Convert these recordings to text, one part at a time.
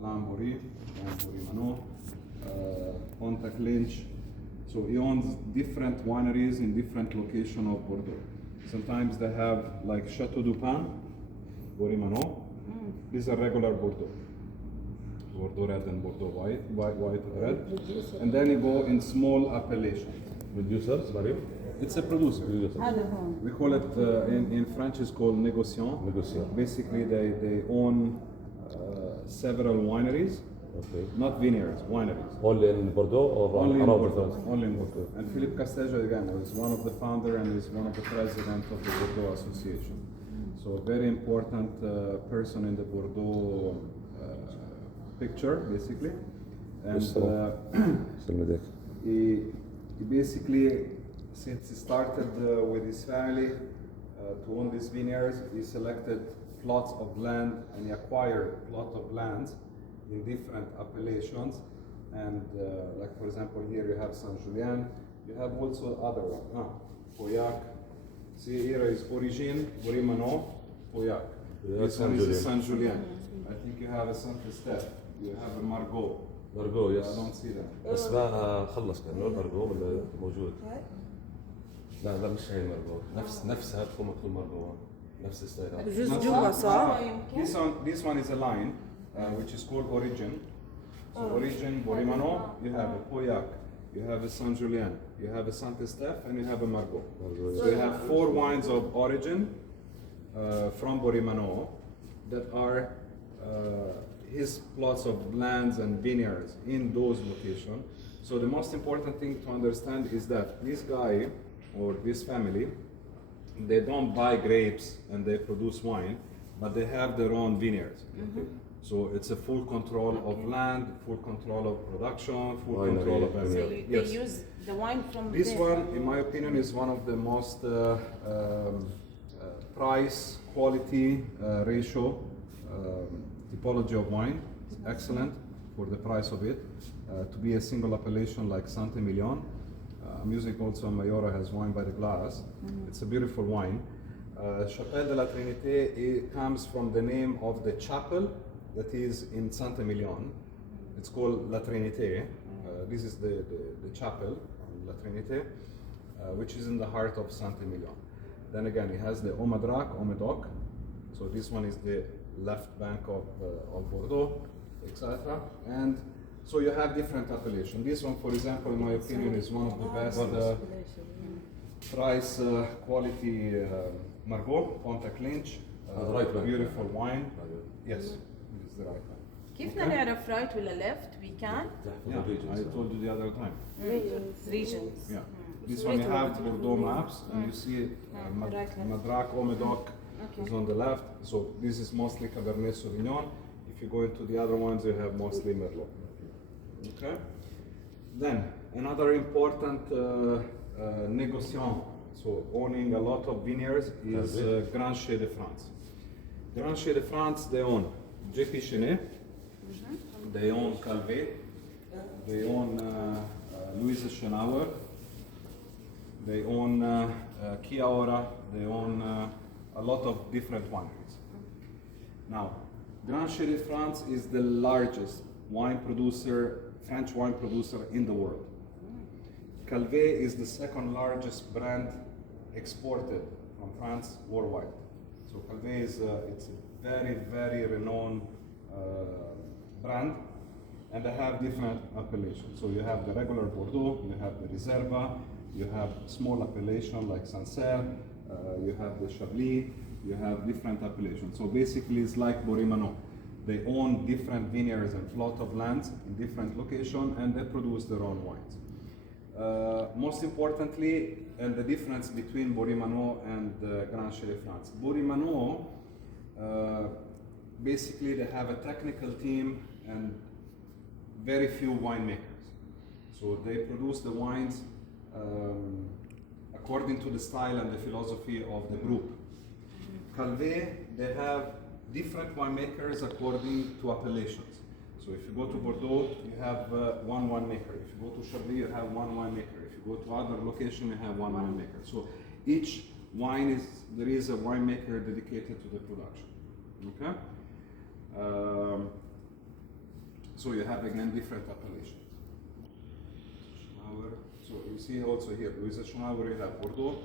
Lamborghini, Lamborghini, Pontac Lynch. So he owns different wineries in different locations of Bordeaux. Sometimes they have like Chateau du Pain, Borimano. These are regular Bordeaux. Bordeaux red and Bordeaux white, white red. And then you go in small appellations. Producers, Mario? It's a producer. We call it, in French it's called négociant. Basically they own several wineries, not vineyards, wineries. Only in Bordeaux or Only in around Bordeaux. France? Only in Bordeaux. And Philippe Casteggio, again, is one of the founder and is one of the president of the Bordeaux Association. So a very important person in the Bordeaux picture, basically. And he basically, since he started with his family to own these vineyards, he selected plots of land and he acquired plots of lands in different appellations. And like for example, here you have Saint Julien, you have also other one, Pauillac. See here is Origine, Borimano, Pauillac. This one is Saint Julien. I think you have a Saint Estèphe, you have a Margaux. Margaux, yes. I don't see them. اسمها خلص كانه المارغو ولا موجود؟ لا مش هي المارغو، نفسها بتكون مكتوب مارغو، نفس الستايل. جوز جوا صح؟ This one is a line which is called Origin. So Origin, Borimano, you have a Pauillac, you have a Saint Julien, you have a Saint Estèphe, and you have a Margaux. So you have 4 wines of origin from Borimano that are his plots of lands and vineyards in those locations. So the most important thing to understand is that this guy or this family, they don't buy grapes and they produce wine, but they have their own vineyards. So it's a full control of land, full control of production, full control of everything. So they use the wine from this there. one, in my opinion, is one of the most price quality ratio typology of wine. It's excellent for the price of it. To be a single appellation like Saint-Emilion. I'm using also Mayora has wine by the glass. It's a beautiful wine. Chapelle de la Trinité, it comes from the name of the chapel that is in Saint-Emilion. It's called La Trinité. This is the chapel, La Trinité, which is in the heart of Saint-Emilion. Then again, it has the Omadrac, Omedoc. So this one is the left bank of Bordeaux, etc. And so you have different appellations. This one, for example, in my opinion, is one of the best price quality Margaux, Pontac Lynch. Beautiful wine. Yes, it is the right one. كيف نعرف right ولا left? We can. Yeah, I told you the other time. Regions. Yeah. This one you have Bordeaux maps, and you see Madrac, Omedoc is on the left. So this is mostly Cabernet Sauvignon. If you go into the other ones, you have mostly Merlot. Okay. Then another important négociant, so owning a lot of vineyards, is Grand Chez de France. Grand Chez de France, they own J.P. Chenet, they own Calvé, they own Louise Schenauer, they own Chiaora, they own a lot of different wineries. Now, Grand Chez de France is the largest wine producer, French wine producer in the world. Calvé is the second largest brand exported from France worldwide. So Calvé is it's a very, very renowned brand, and they have different appellations. So you have the regular Bordeaux, you have the Reserva, you have small appellation like Sancerre, you have the Chablis, you have different appellations. So basically it's like Borimano. They own different vineyards and plot of lands in different locations, and they produce their own wines. Most importantly, and the difference between Borimano and Grand Chez de France. Borimano, basically they have a technical team and very few winemakers. So they produce the wines according to the style and the philosophy of the group. Calvé, they have different winemakers according to appellations. So if you go to Bordeaux, you have one winemaker. If you go to Chablis, you have one winemaker. If you go to other location, you have one winemaker. So each wine there is a winemaker dedicated to the production. Okay. So you have again different appellations. Schmauer. So you see also here, with the Schmauer you have Bordeaux,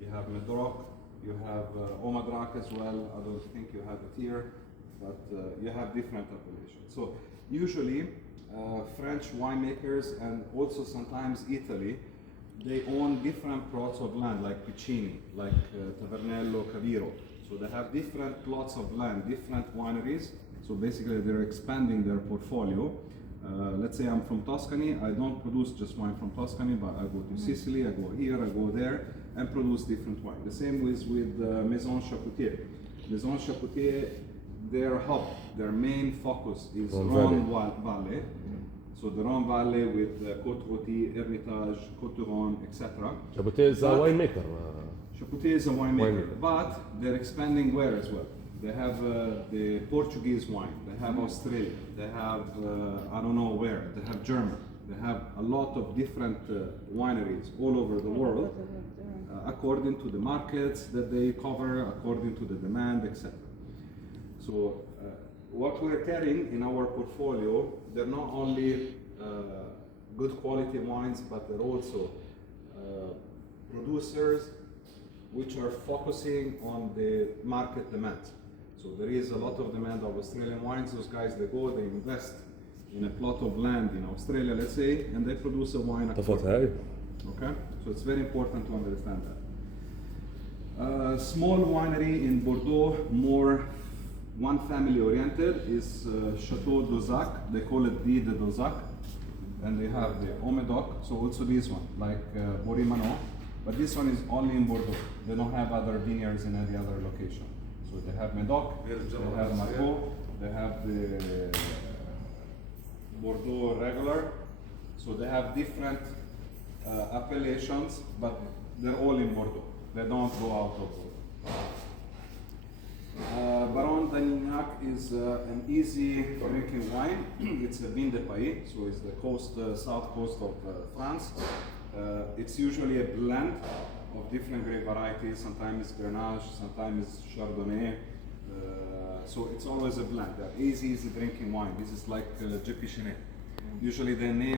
you have Medroc, you have Omadrak as well. I don't think you have it here, but you have different appellations. So usually French winemakers and also sometimes Italy, they own different plots of land like Piccini, like Tavernello, Caviro. So they have different plots of land, different wineries. So basically they're expanding their portfolio. Let's say I'm from Tuscany, I don't produce just wine from Tuscany, but I go to Sicily, I go here, I go there, and produce different wine. The same with Maison Chapoutier. Maison Chapoutier, their hub, their main focus is Rhone Valley. So the Rhone Valley with Côte-Rôtie, Hermitage, Côte-du-Rhône, etc. Chapoutier is a winemaker. Chapoutier is a winemaker, but they're expanding where as well? They have the Portuguese wine, they have Australia, they have I don't know where, they have German, they have a lot of different wineries all over the world, according to the markets that they cover, according to the demand, etc. So what we're carrying in our portfolio, they're not only good quality wines, but they're also producers which are focusing on the market demand. So there is a lot of demand of Australian wines. Those guys, they go, they invest in a plot of land in Australia, let's say, and they produce a wine. Okay? So it's very important to understand that. Small winery in Bordeaux, more one family oriented, is Chateau d'Ozac. They call it vith d'Ozac. And they have the Omedoc, so also this one, like Borimano. But this one is only in Bordeaux. They don't have other vineyards in any other location. So they have Medoc, they have Margaux, they have the Bordeaux regular. So they have different appellations, but they're all in Bordeaux. They don't go out of Bordeaux. Baron d'Anignac is an easy drinking wine. It's a vin de Pays, so it's the coast, south coast of France. It's usually a blend of different grape varieties. Sometimes it's Grenache, sometimes it's Chardonnay. So it's always a blend. They're easy drinking wine. This is like Jepichenet. Usually they name